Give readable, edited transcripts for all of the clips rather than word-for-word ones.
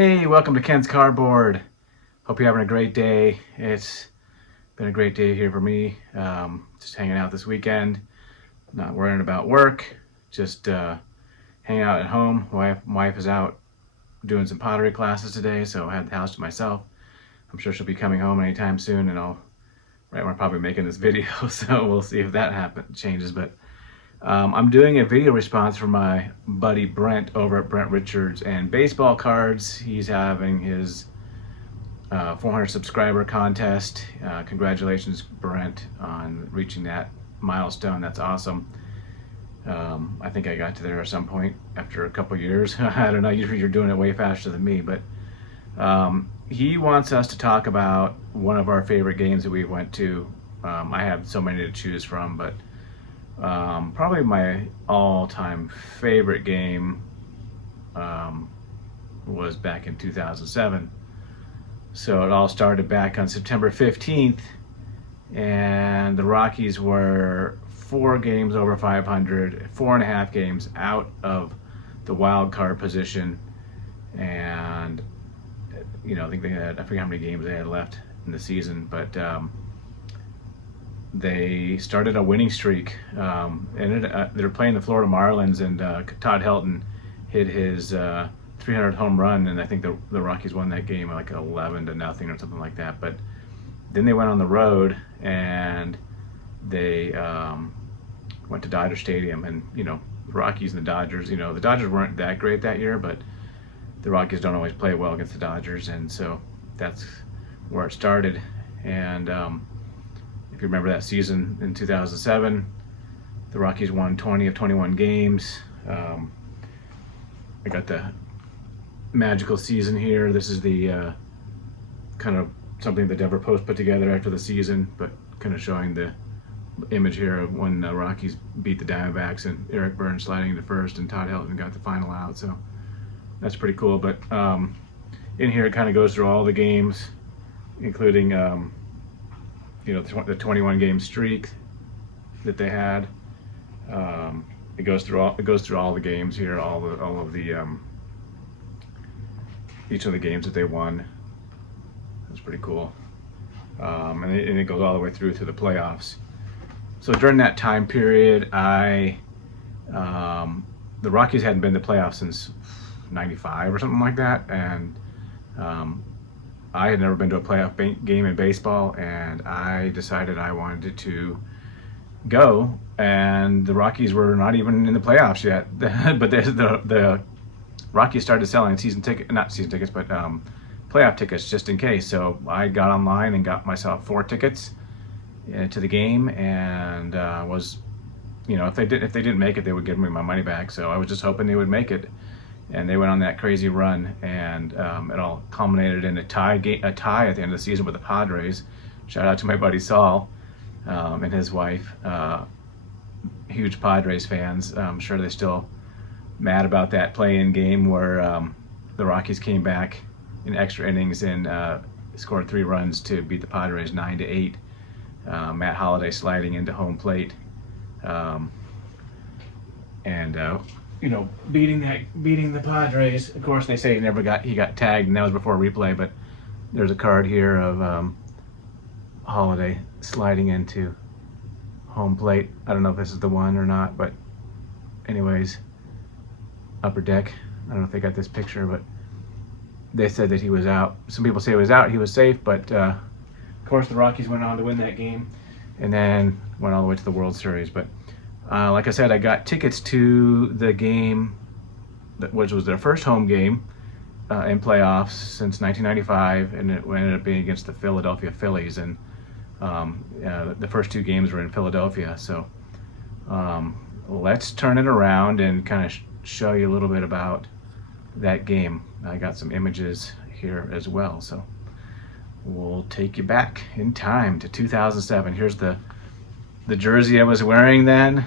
Hey, welcome to Ken's Cardboard. Hope you're having a great day. It's been a great day here for me. Just hanging out this weekend, not worrying about work, just hanging out at home. Wife is out doing some pottery classes today, so I had the house to myself. I'm sure she'll be coming home anytime soon, and we're probably making this video, so we'll see if that changes. But I'm doing a video response for my buddy Brent over at Brent Richards and Baseball Cards. He's having his 400 subscriber contest. Congratulations, Brent, on reaching that milestone. That's awesome. I think I got to there at some point after a couple years. I don't know, usually you're doing it way faster than me, but he wants us to talk about one of our favorite games that we went to. I have so many to choose from, but probably my all-time favorite game was back in 2007. So it all started back on September 15th, and the Rockies were 4 games over 500, 4.5 games out of the wild card position, and I think I forget how many games they had left in the season, but they started a winning streak, and they were playing the Florida Marlins, and Todd Helton hit his 300th home run, and I think the Rockies won that game like 11-0 or something like that. But then they went on the road, and they went to Dodger Stadium, and the Rockies and the Dodgers, the Dodgers weren't that great that year, but the Rockies don't always play well against the Dodgers, and so that's where it started. And if you remember that season in 2007, the Rockies won 20 of 21 games. I got the magical season here. This is the kind of something the Denver Post put together after the season, but kind of showing the image here of when the Rockies beat the Diamondbacks and Eric Burns sliding into first and Todd Helton got the final out. So that's pretty cool. But in here it kind of goes through all the games, including the 21 game streak that they had. It goes through all the games here, all of the each of the games that they won. That's pretty cool. And it goes all the way through to the playoffs. So during that time period, the Rockies hadn't been to playoffs since '95 or something like that, and I had never been to a playoff game in baseball, and I decided I wanted to go, and the Rockies were not even in the playoffs yet. But the Rockies started selling playoff tickets just in case. So I got online and got myself 4 tickets to the game, and if they didn't make it, they would give me my money back. So I was just hoping they would make it. And they went on that crazy run, and it all culminated in a tie at the end of the season with the Padres. Shout out to my buddy Saul and his wife, huge Padres fans. I'm sure they're still mad about that play-in game where the Rockies came back in extra innings and scored 3 runs to beat the Padres 9-8. Matt Holliday sliding into home plate, beating the Padres. Of course, they say he got tagged, and that was before replay. But there's a card here of Holliday sliding into home plate. I don't know if this is the one or not, but anyways, upper deck. I don't know if they got this picture, but they said that he was out. Some people say he was out. He was safe, but of course the Rockies went on to win that game, and then went all the way to the World Series. But like I said, I got tickets to the game, which was their first home game in playoffs since 1995, and it ended up being against the Philadelphia Phillies. And the first 2 games were in Philadelphia. So let's turn it around and kind of show you a little bit about that game. I got some images here as well, so we'll take you back in time to 2007. Here's the jersey I was wearing then.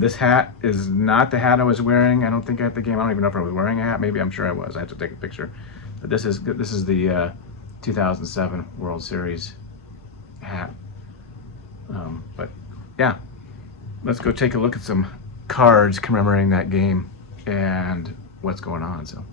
This hat is not the hat I was wearing, I don't think, at the game. I don't even know if I was wearing a hat. Maybe, I'm sure I was. I have to take a picture. But this is the 2007 World Series hat. But yeah, let's go take a look at some cards commemorating that game and what's going on. So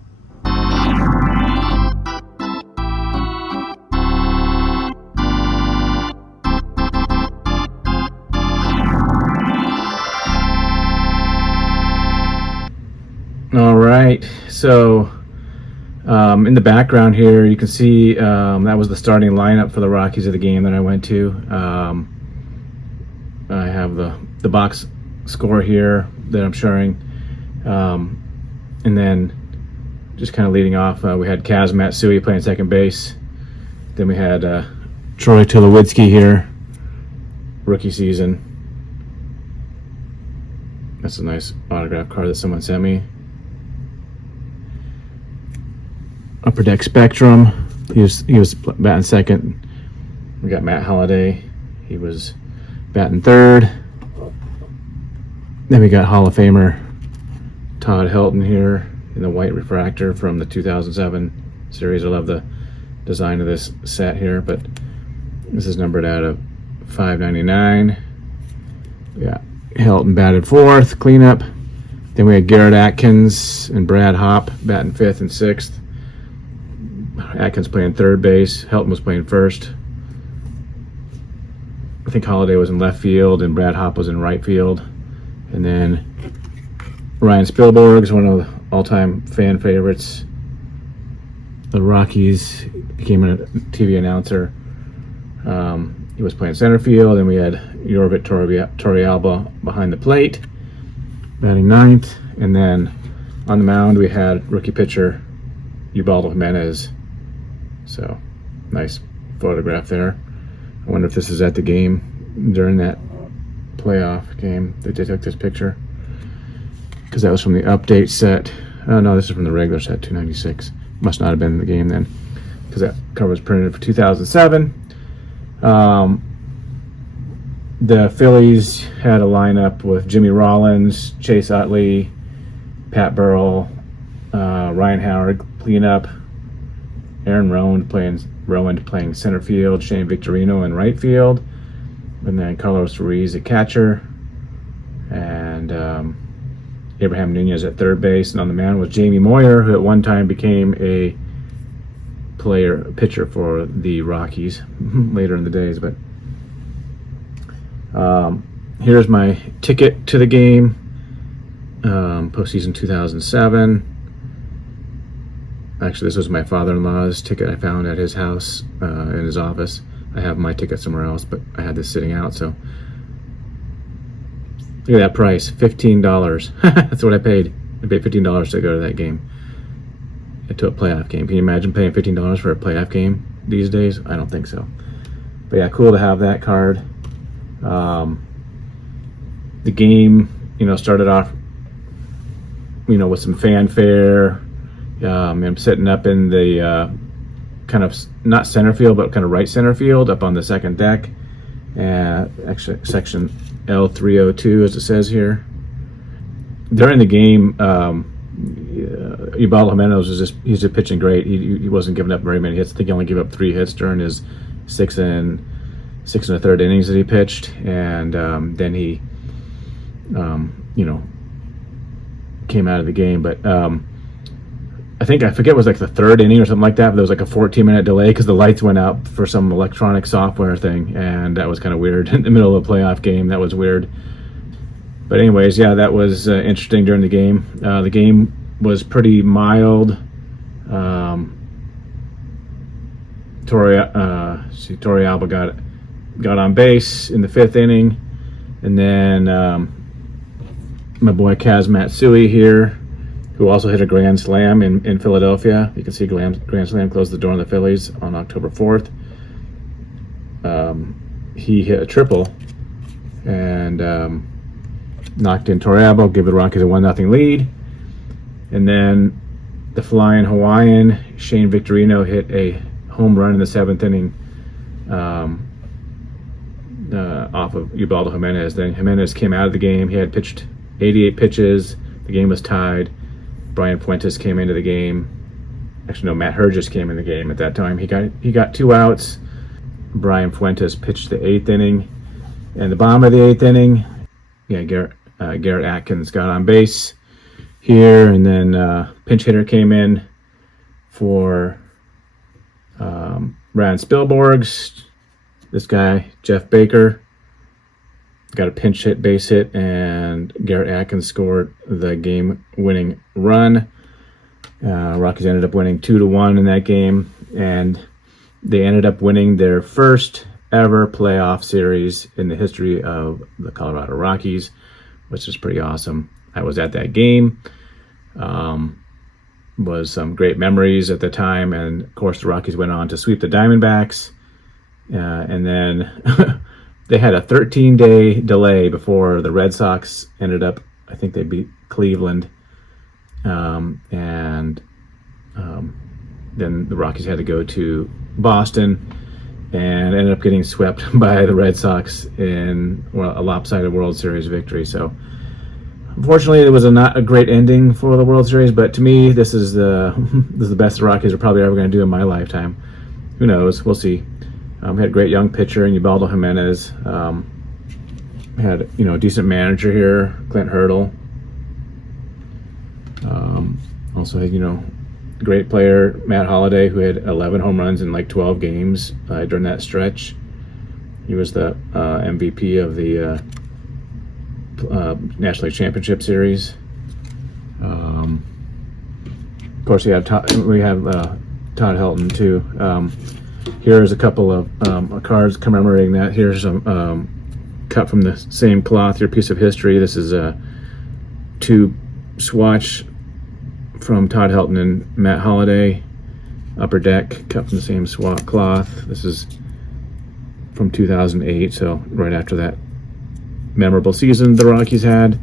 right, so in the background here, you can see that was the starting lineup for the Rockies of the game that I went to. I have the box score here that I'm showing, and then just kind of leading off, we had Kaz Matsui playing second base. Then we had Troy Tulowitzki here, rookie season. That's a nice autograph card that someone sent me. Upper Deck Spectrum. He was batting second. We got Matt Holliday. He was batting third. Then we got Hall of Famer Todd Helton here in the white refractor from the 2007 series. I love the design of this set here, but this is numbered out of 599. Yeah, Helton batted fourth, cleanup. Then we had Garrett Atkins and Brad Hopp batting fifth and sixth. Atkins playing third base. Helton was playing first. I think Holliday was in left field and Brad Hopp was in right field. And then Ryan Spilborg is one of the all-time fan favorites. The Rockies, became a TV announcer. He was playing center field. And we had Yorvit Torrealba behind the plate, batting ninth. And then on the mound we had rookie pitcher Ubaldo Jimenez. So nice photograph there. I wonder if this is at the game during that playoff game that they took this picture, because that was from the update set. Oh no, this is from the regular set, 296. Must not have been in the game then, because that cover was printed for 2007. The Phillies had a lineup with Jimmy Rollins, Chase Utley, Pat Burrell, Ryan Howard cleanup, Aaron Rowand playing center field, Shane Victorino in right field, and then Carlos Ruiz at catcher, and Abraham Nunez at third base. And on the mound was Jamie Moyer, who at one time became a pitcher for the Rockies later in the days. But here's my ticket to the game, postseason 2007. Actually, this was my father-in-law's ticket I found at his house, in his office. I have my ticket somewhere else, but I had this sitting out, so. Look at that price, $15. That's what I paid. I paid $15 to go to that game, to a playoff game. Can you imagine paying $15 for a playoff game these days? I don't think so. But yeah, cool to have that card. The game, started off, with some fanfare. I'm sitting up in the kind of not center field, but kind of right center field, up on the second deck. Actually, section L302, as it says here. During the game, Ubaldo Jimenez he's just pitching great. He wasn't giving up very many hits. I think he only gave up 3 hits during his 6 and a third innings that he pitched, and then he, came out of the game. But I forget it was like the third inning or something like that, but there was like a 14-minute delay because the lights went out for some electronic software thing, and that was kind of weird. In the middle of a playoff game, that was weird. But anyways, yeah, that was interesting during the game. The game was pretty mild. Torrealba got on base in the 5th inning, and then my boy Kaz Matsui here, who also hit a grand slam in Philadelphia. You can see grand slam closed the door on the Phillies on October 4th. He hit a triple and knocked in Torrealba, gave the Rockies a 1-0 lead. And then the flying Hawaiian, Shane Victorino, hit a home run in the 7th inning off of Ubaldo Jimenez. Then Jimenez came out of the game. He had pitched 88 pitches. The game was tied. Brian Fuentes came into the game. Actually, no, Matt Hergis came in the game at that time. He got 2 outs. Brian Fuentes pitched the 8th inning. And the bottom of the 8th inning, Garrett Atkins got on base here, and then pinch hitter came in for Ryan Spilborgs. This guy, Jeff Baker, got a pinch base hit, and Garrett Atkins scored the game-winning run. Rockies ended up winning 2-1 in that game, and they ended up winning their first ever playoff series in the history of the Colorado Rockies, which is pretty awesome. I was at that game. Was some great memories at the time, and of course the Rockies went on to sweep the Diamondbacks, and then they had a 13-day delay before the Red Sox ended up, I think they beat Cleveland, and then the Rockies had to go to Boston and ended up getting swept by the Red Sox in a lopsided World Series victory. So unfortunately, it was not a great ending for the World Series, but to me, this is the best the Rockies are probably ever going to do in my lifetime. Who knows? We'll see. We had a great young pitcher in Ubaldo Jimenez. Had a decent manager here, Clint Hurdle. Also had great player Matt Holliday, who had 11 home runs in like 12 games during that stretch. He was the MVP of the National League Championship Series. Of course, we have Todd Helton too. Here's a couple of cards commemorating that. Here's some cut from the same cloth. Your piece of history. This is a two swatch from Todd Helton and Matt Holliday. Upper Deck, cut from the same swat cloth. This is from 2008, so right after that memorable season the Rockies had.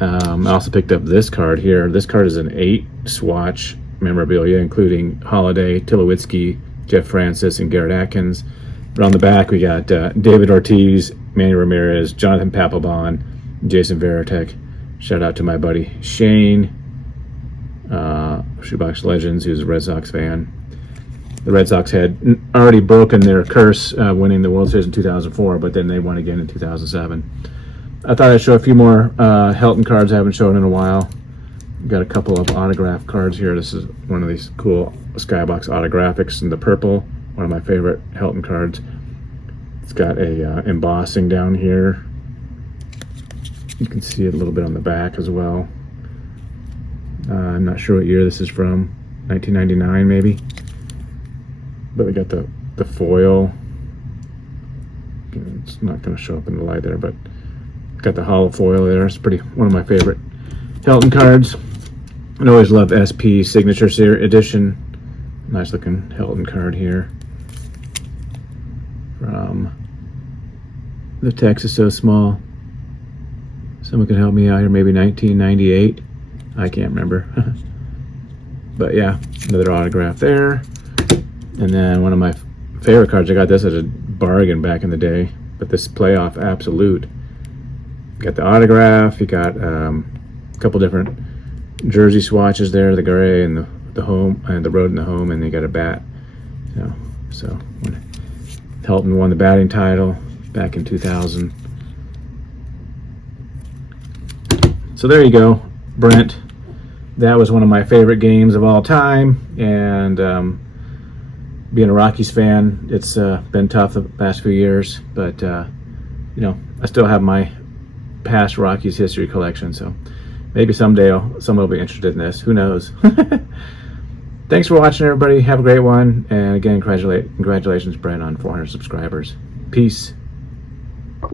I also picked up this card here. This card is an 8 swatch memorabilia, including Holliday, Tulowitzki, Jeff Francis, and Garrett Atkins. But on the back, we got David Ortiz, Manny Ramirez, Jonathan Papelbon, Jason Varitek. Shout out to my buddy Shane, Shoebox Legends, who's a Red Sox fan. The Red Sox had already broken their curse winning the World Series in 2004, but then they won again in 2007. I thought I'd show a few more Helton cards I haven't shown in a while. Got a couple of autograph cards here. This is one of these cool Skybox autographics in the purple, one of my favorite Helton cards. It's got a embossing down here. You can see it a little bit on the back as well. I'm not sure what year this is from, 1999 maybe. But we got the foil. It's not going to show up in the light there, but got the hollow foil there. It's one of my favorite Helton cards. I always love SP Signature Edition. Nice looking Helton card here. From the text is so small. Someone can help me out here. Maybe 1998. I can't remember. But yeah, another autograph there. And then one of my favorite cards, I got this at a bargain back in the day, but this Playoff Absolute. Got the autograph, you got a couple different jersey swatches there, the gray and the home, and the road and the home, and they got a bat. So when Helton won the batting title back in 2000. So there you go, Brent. That was one of my favorite games of all time, and being a Rockies fan, it's been tough the past few years, but I still have my past Rockies history collection, so maybe someday someone will be interested in this. Who knows? Thanks for watching, everybody. Have a great one, and again, congratulations, Brent, on 400 subscribers. Peace.